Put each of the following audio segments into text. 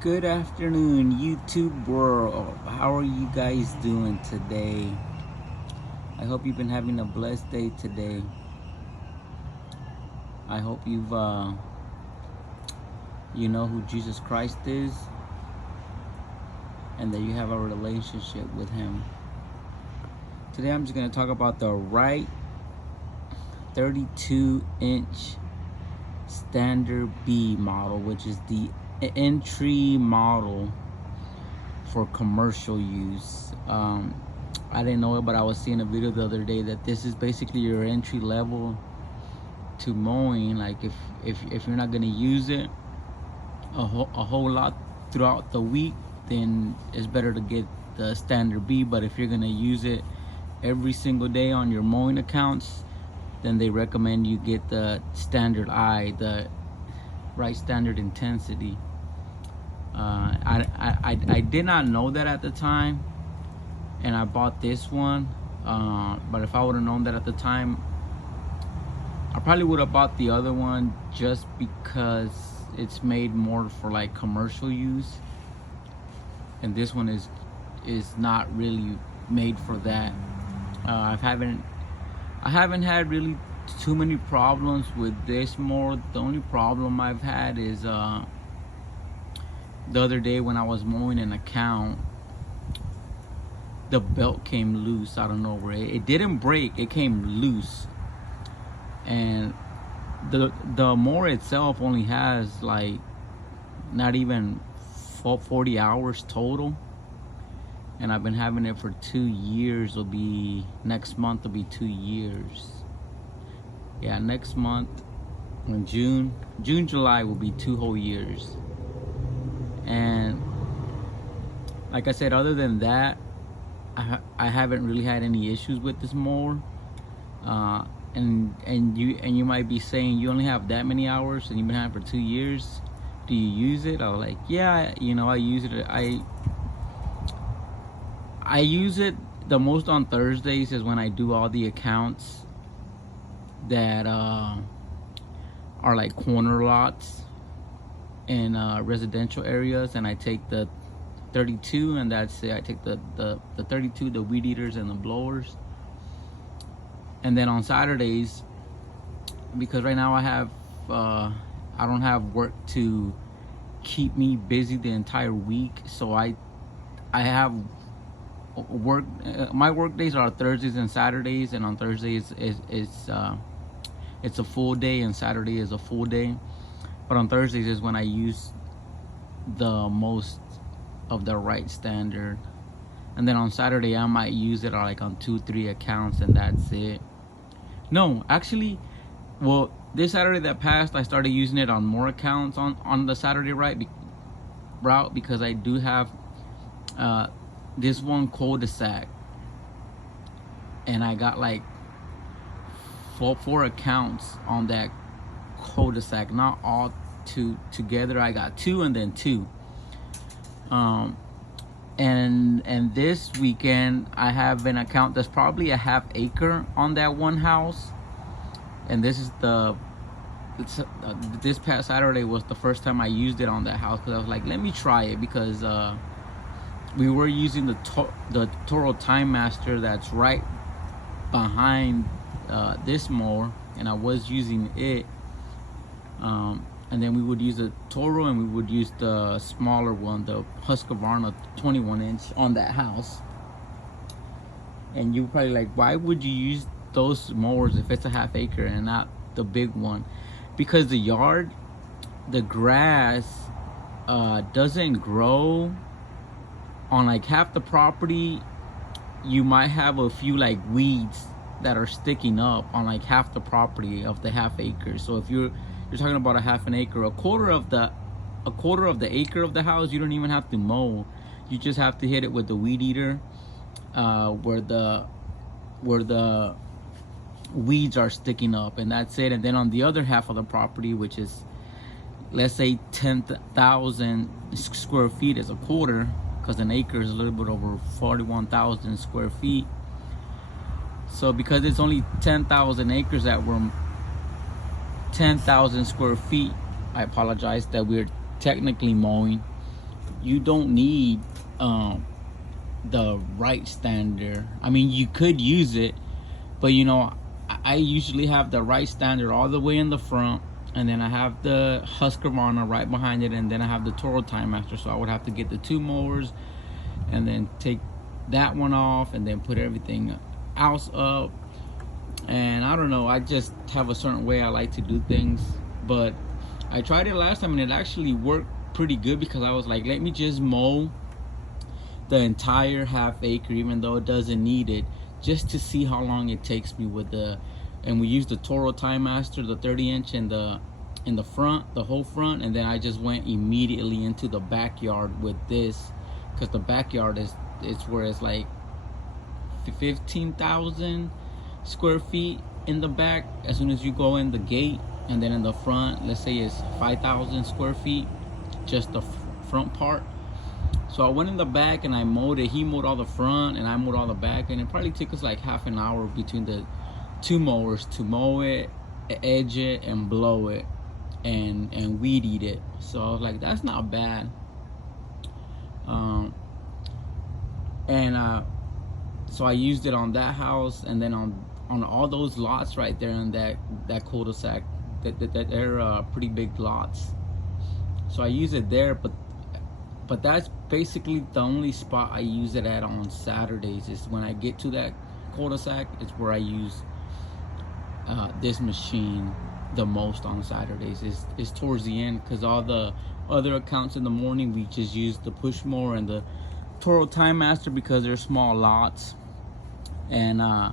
Good afternoon, YouTube world. How are you guys doing today? I hope you've been having a blessed day today. I hope you know who Jesus Christ is and that you have a relationship with Him. Today I'm just going to talk about the Wright 32-inch Stander B model, which is the entry model for commercial use. I didn't know it, but I was seeing a video the other day that this is basically your entry level to mowing. Like if you're not going to use it a whole lot throughout the week, then it's better to get the Stander B. But if you're going to use it every single day on your mowing accounts, then they recommend you get the Standard I, the Wright Stander Intensity. I did not know that at the time, and I bought this one. But if I would have known that at the time, I probably would have bought the other one, just because it's made more for like commercial use, and this one is not really made for that. I haven't had really too many problems with this mower. The only problem I've had is the other day when I was mowing an account, the belt came loose out of nowhere. It didn't break, it came loose. And the mower itself only has like not even 40 hours total. And I've been having it for 2 years. Next month will be 2 years. Yeah, next month in June, July will be 2 whole years. And like I said, other than that, I haven't really had any issues with this mower. And you might be saying, you only have that many hours and you've been having it for 2 years. Do you use it? I was like, yeah, I use it. I use it the most on Thursdays, is when I do all the accounts that are like corner lots in residential areas, and I take the 32, and that's it. I take the 32, the weed eaters and the blowers. And then on Saturdays, because right now I don't have work to keep me busy the entire week, so I have work. My work days are Thursdays and Saturdays, and on Thursdays it's a full day, and Saturday is a full day. But on Thursdays is when I use the most of the Wright Stander. And then on Saturday I might use it like on 2-3 accounts, and that's it. No, actually, well, this Saturday that passed, I started using it on more accounts on the Saturday route, because I do have this one cul-de-sac, and I got like four accounts on that cul-de-sac, not all together. I got 2 and then 2. And this weekend I have an account that's probably a half acre on that one house, and this past Saturday was the first time I used it on that house, because I was like, let me try it, because we were using the Toro Time Master that's right behind this mower, and I was using it. And then we would use the Toro, and we would use the smaller one, the Husqvarna 21-inch on that house. And you're probably like, why would you use those mowers if it's a half acre and not the big one? Because the grass doesn't grow on like half the property. You might have a few like weeds that are sticking up on like half the property of the half acre. So if you're talking about a half an acre, a quarter of the acre of the house, you don't even have to mow. You just have to hit it with the weed eater where the weeds are sticking up, and that's it. And then on the other half of the property, which is, let's say 10,000 square feet, is a quarter, because an acre is a little bit over 41,000 square feet. So because it's only 10,000 acres that were 10,000 square feet, I apologize, that we're technically mowing, you don't need the Wright Stander. I mean, you could use it, but you know, I usually have the Wright Stander all the way in the front, and then I have the Husqvarna right behind it, and then I have the Toro Time Master. So I would have to get the two mowers and then take that one off and then put everything else up. And I don't know, I just have a certain way I like to do things. But I tried it last time and it actually worked pretty good, because I was like, let me just mow the entire half acre, even though it doesn't need it, just to see how long it takes me with the, and we used the Toro Time Master, the 30-inch in the front, the whole front, and then I just went immediately into the backyard with this, because the backyard is, it's where it's like 15,000 square feet in the back as soon as you go in the gate, and then in the front, let's say it's 5,000 square feet, just the front part. So I went in the back and I mowed it. He mowed all the front and I mowed all the back, and it probably took us like half an hour between the two mowers to mow it, edge it, and blow it, and weed eat it. So I was like, that's not bad. So I used it on that house, and then on all those lots right there in that cul-de-sac, that they're pretty big lots. So I use it there, but that's basically the only spot I use it at on Saturdays. Is when I get to that cul-de-sac, it's where I use this machine the most on Saturdays. Is towards the end, because all the other accounts in the morning we just use the push mower and the Toro Time Master, because they're small lots. And I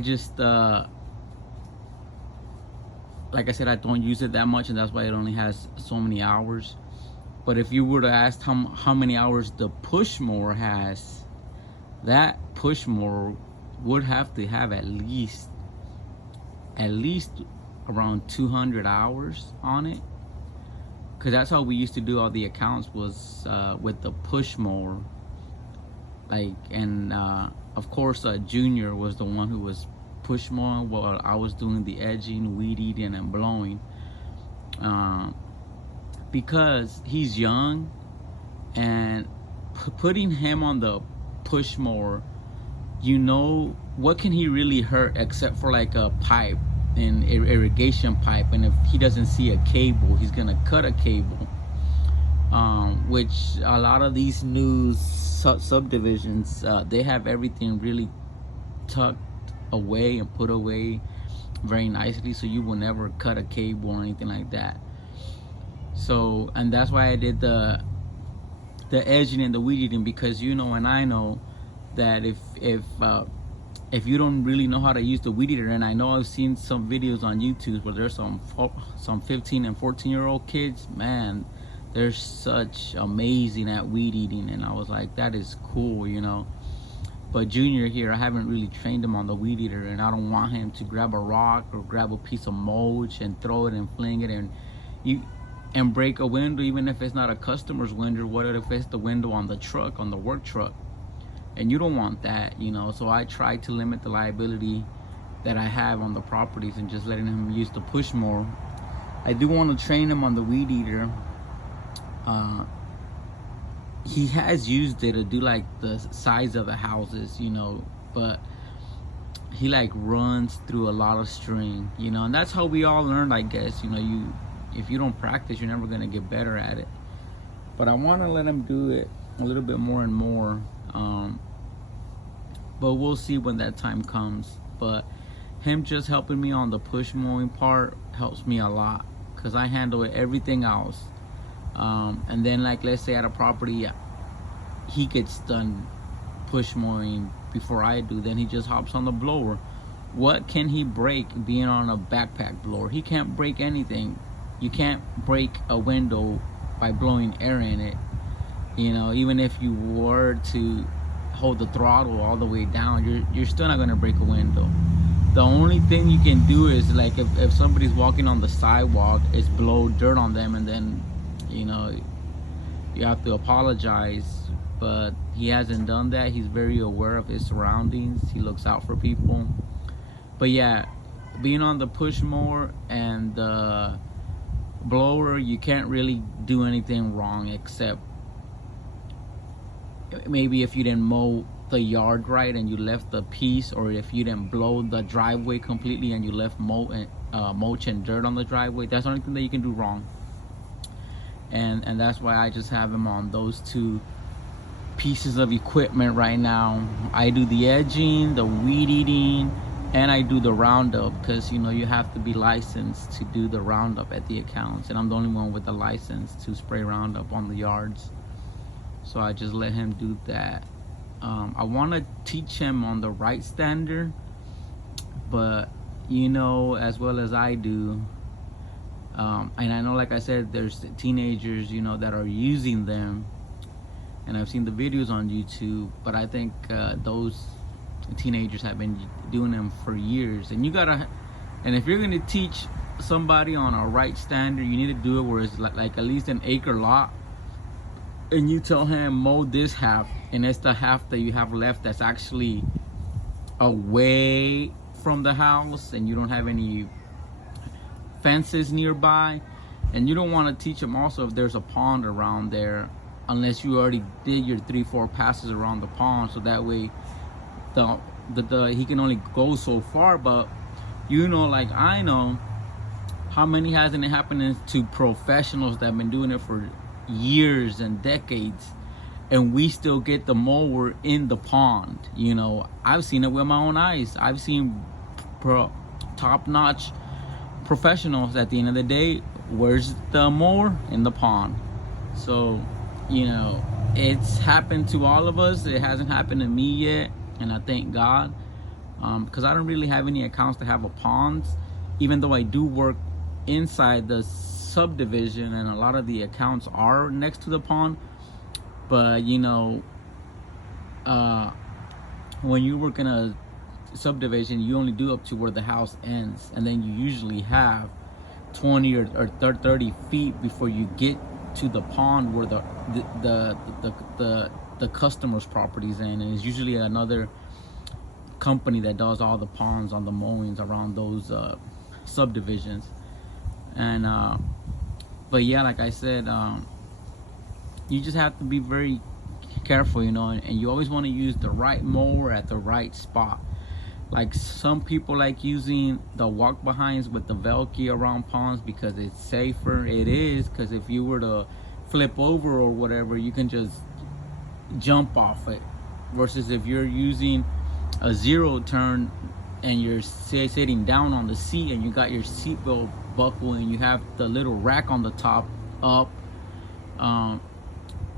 just like I said, I don't use it that much, and that's why it only has so many hours. But if you were to ask how many hours the push mower has, that push mower would have to have at least around 200 hours on it, because that's how we used to do all the accounts, was with the push mower. Like, and of course Junior was the one who was push mowing while I was doing the edging, weed eating, and blowing, because he's young, and putting him on the push mower, you know, what can he really hurt except for like a pipe, an irrigation pipe, and if he doesn't see a cable, he's gonna cut a cable, which a lot of these new subdivisions, they have everything really tucked away and put away very nicely, so you will never cut a cable or anything like that. So, and that's why I did the edging and the weed eating, because you know, and I know that if you don't really know how to use the weed eater, and I know I've seen some videos on YouTube where there's some 15 and 14-year-old kids, man, they're such amazing at weed eating, and I was like, that is cool, you know. But Junior here, I haven't really trained him on the weed eater, and I don't want him to grab a rock or grab a piece of mulch and throw it and fling it and break a window, even if it's not a customer's window. What if it's the window on the truck, on the work truck? And you don't want that, you know. So I try to limit the liability that I have on the properties and just letting him use the push mower. I do want to train him on the weed eater. He has used it to do like the size of the houses, you know, but he like runs through a lot of string, you know, and that's how we all learned, I guess. You know, if you don't practice, you're never gonna get better at it. But I want to let him do it a little bit more and more, but we'll see when that time comes. But him just helping me on the push mowing part helps me a lot, because I handle everything else. And then, like, let's say at a property he gets done push mowing before I do, then he just hops on the blower. What can he break being on a backpack blower? He can't break anything. You can't break a window by blowing air in it, you know. Even if you were to hold the throttle all the way down, you're still not going to break a window. The only thing you can do is, like, if somebody's walking on the sidewalk, is blow dirt on them, and then, you know, you have to apologize. But he hasn't done that. He's very aware of his surroundings. He looks out for people. But yeah, being on the push mower and the blower, you can't really do anything wrong except maybe if you didn't mow the yard right and you left the piece, or if you didn't blow the driveway completely and you left mulch and dirt on the driveway. That's the only thing that you can do wrong. And that's why I just have him on those two pieces of equipment right now. I do the edging, the weed eating, and I do the roundup, because you have to be licensed to do the roundup at the accounts, and I'm the only one with the license to spray roundup on the yards. So I just let him do that. I want to teach him on the Wright Stander, but as well as I do, and I know, like I said, there's teenagers that are using them, and I've seen the videos on YouTube, but I think those teenagers have been doing them for years. And if you're gonna teach somebody on a Wright Stander, you need to do it where it's like at least an acre lot, and you tell him mow this half, and it's the half that you have left that's actually away from the house, and you don't have any fences nearby. And you don't want to teach them also if there's a pond around there, unless you already did your 3-4 passes around the pond, so that way he can only go so far. But like I know, how many hasn't it happened to professionals that have been doing it for years and decades, and we still get the mower in the pond? I've seen it with my own eyes. I've seen top-notch professionals. At the end of the day, where's the mower? In the pond. So it's happened to all of us. It hasn't happened to me yet, and I thank God, because I don't really have any accounts that have a pond, even though I do work inside the subdivision, and a lot of the accounts are next to the pond. But when you work in a subdivision, you only do up to where the house ends, and then you usually have 20 or 30 feet before you get to the pond where the customer's property's in, and it's usually another company that does all the ponds on the mowings around those subdivisions. And but yeah, like I said, you just have to be very careful, and you always want to use the right mower at the right spot. Like, some people like using the walk behinds with the Velcro around ponds because it's safer. It is, because if you were to flip over or whatever, you can just jump off it, versus if you're using a zero turn and you're sitting down on the seat and you got your seatbelt buckle and you have the little rack on the top up,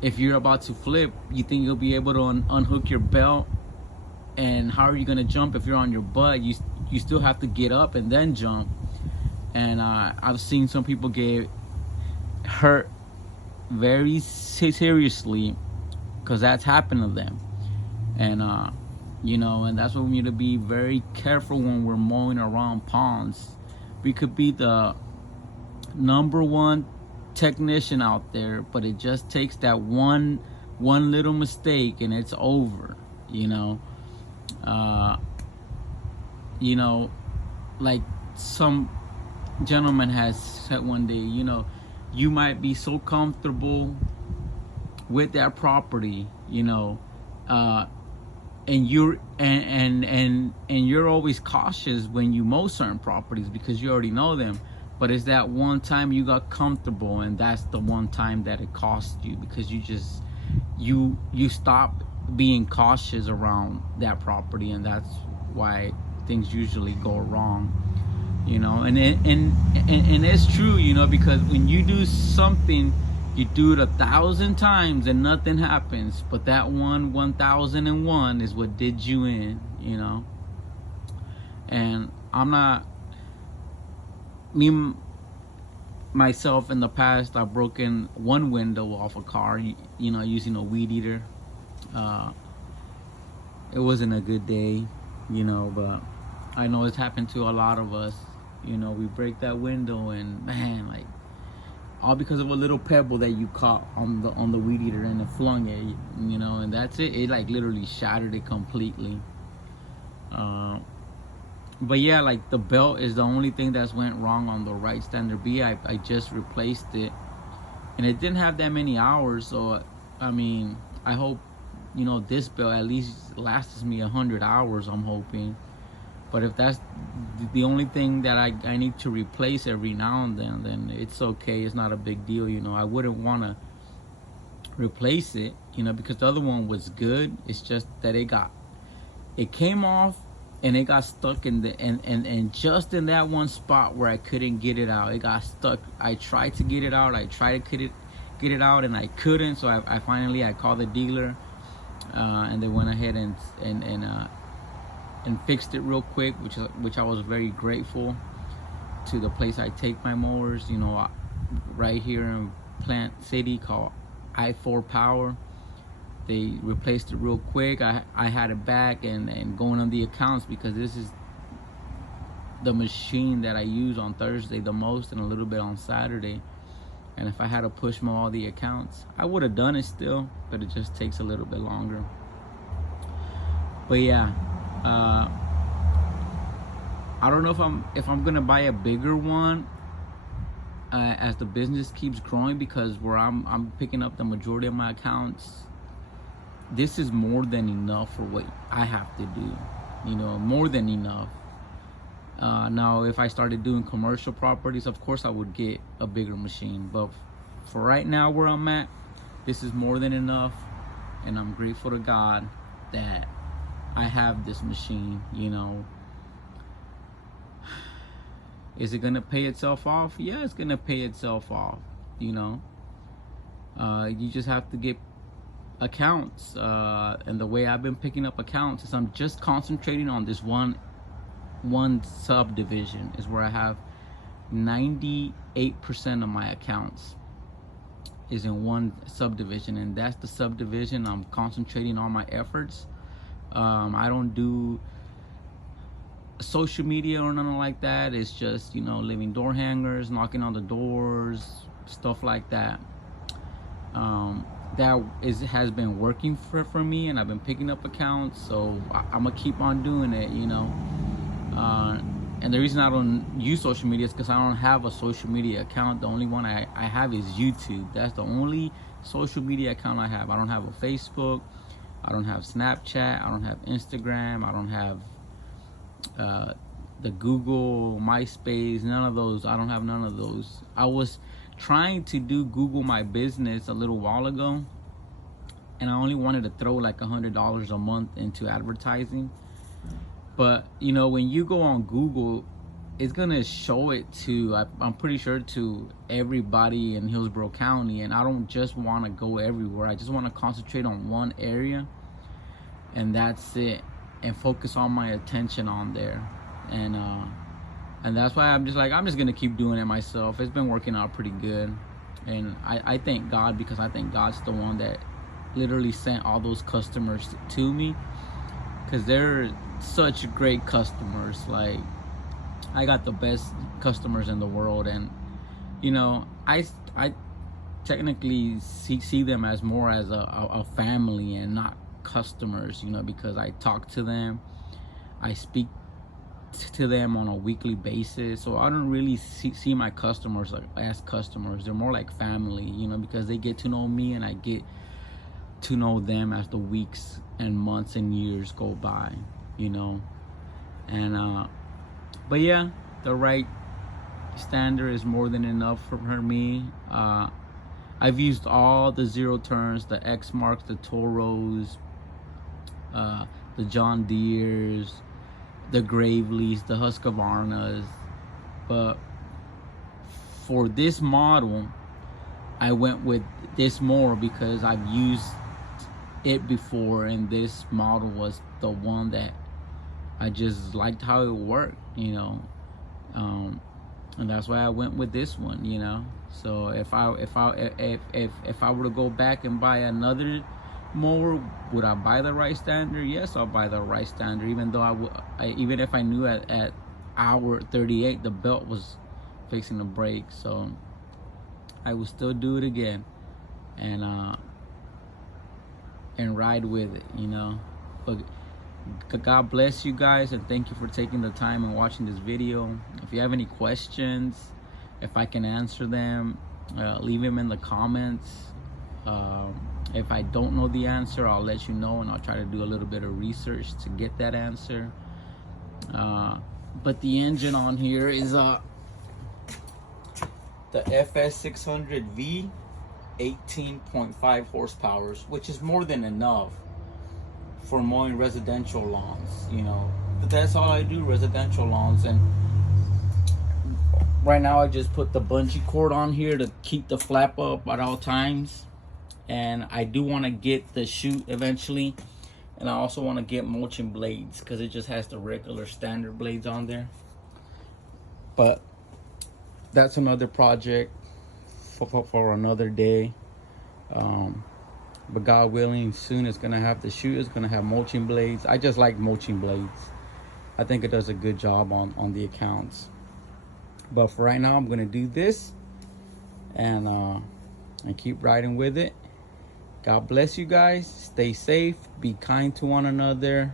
if you're about to flip, you think you'll be able to unhook your belt, and how are you going to jump if you're on your butt? You still have to get up and then jump. And I've seen some people get hurt very seriously because that's happened to them. And and that's why we need to be very careful when we're mowing around ponds. We could be the #1 technician out there, but it just takes that one little mistake and it's over. Like some gentleman has said one day, you might be so comfortable with that property, and you're always cautious when you mow certain properties because you already know them. But it's that one time you got comfortable, and that's the one time that it cost you, because you stop being cautious around that property, and that's why things usually go wrong. And it's true, because when you do something, you do it 1,000 times and nothing happens, but that 1,001 is what did you in. And I'm not, myself in the past, I've broken one window off a car, using a weed eater. It wasn't a good day, but I know it's happened to a lot of us. We break that window, and man, like, all because of a little pebble that you caught on the weed eater and it flung it, and that's it. It like literally shattered it completely. But yeah, like, the belt is the only thing that's went wrong on the Wright Stander B. I just replaced it, and it didn't have that many hours, so I mean, I hope you know, this belt at least lasts me 100 hours, I'm hoping. But if that's the only thing that I need to replace every now and then it's okay. It's not a big deal, you know. I wouldn't want to replace it, you know, because the other one was good. It's just that it came off and it got stuck in the and just in that one spot where I couldn't get it out. It got stuck. I tried to get it out. I tried to get it out and I couldn't. So I finally I called the dealer, and they went ahead and fixed it real quick, which I was very grateful to the place I take my mowers, you know, right here in Plant City, called I4 Power. They replaced it real quick. I had it back and going on the accounts, because this is the machine that I use on Thursday the most and a little bit on Saturday. And if I had to push mow all the accounts, I would have done it still, but it just takes a little bit longer. But yeah, I don't know if I'm gonna buy a bigger one as the business keeps growing, because where I'm picking up the majority of my accounts, this is more than enough for what I have to do, you know, more than enough. Now if I started doing commercial properties, of course I would get a bigger machine, but for right now where I'm at, this is more than enough, and I'm grateful to God that I have this machine, you know. Is it gonna pay itself off? Yeah, it's gonna pay itself off, you know. You just have to get accounts, and the way I've been picking up accounts is I'm just concentrating on this one subdivision, is where I have 98% of my accounts is in one subdivision, and that's the subdivision I'm concentrating all my efforts. I don't do social media or nothing like that. It's just, you know, leaving door hangers, knocking on the doors, stuff like that. Has been working for me, and I've been picking up accounts, so I'm gonna keep on doing it, you know. And the reason I don't use social media is because I don't have a social media account. The only one I have is YouTube. That's the only social media account I have. I don't have a Facebook, I don't have Snapchat, I don't have Instagram, I don't have the Google, MySpace, none of those. I don't have none of those. I was trying to do Google My Business a little while ago, and I only wanted to throw like $100 a month into advertising. But you know, when you go on Google, it's gonna show it to, I'm pretty sure, to everybody in Hillsborough County, and I don't just want to go everywhere. I just want to concentrate on one area, and that's it, and focus all my attention on there. And that's why I'm just gonna keep doing it myself. It's been working out pretty good, and I thank God, because I think God's the one that literally sent all those customers to me, because they're such great customers. Like, I got the best customers in the world, and you know, I technically see them as more as a family and not customers, you know, because I talk to them, I speak to them on a weekly basis. So I don't really see my customers as customers. They're more like family, you know, because they get to know me and I get to know them as the weeks and months and years go by, you know. And but yeah, the Wright Stander is more than enough for me. I've used all the zero turns, the X marks, the Toros, the John Deeres, the Graveleys, the Husqvarnas, but for this model I went with this more because I've used it before, and this model was the one that I just liked how it worked, you know. And that's why I went with this one, you know. So if I were to go back and buy another mower, would I buy the Wright Stander? Yes, I'll buy the Wright Stander, even though even if I knew at hour 38 the belt was fixing to break. So I would still do it again and ride with it, you know. But God bless you guys, and thank you for taking the time and watching this video. If you have any questions, if I can answer them, leave them in the comments. If I don't know the answer, I'll let you know, and I'll try to do a little bit of research to get that answer. But the engine on here is the FS600V, 18.5 horsepower, which is more than enough for mowing residential lawns, you know. But that's all I do, residential lawns. And right now I just put the bungee cord on here to keep the flap up at all times. And I do want to get the chute eventually, and I also want to get mulching blades because it just has the regular standard blades on there. But that's another project for another day. But God willing, soon it's gonna have the chute. It's gonna have mulching blades. I just like mulching blades. I think it does a good job on the accounts. But for right now, I'm gonna do this and keep riding with it. God bless you guys. Stay safe. Be kind to one another.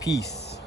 Peace.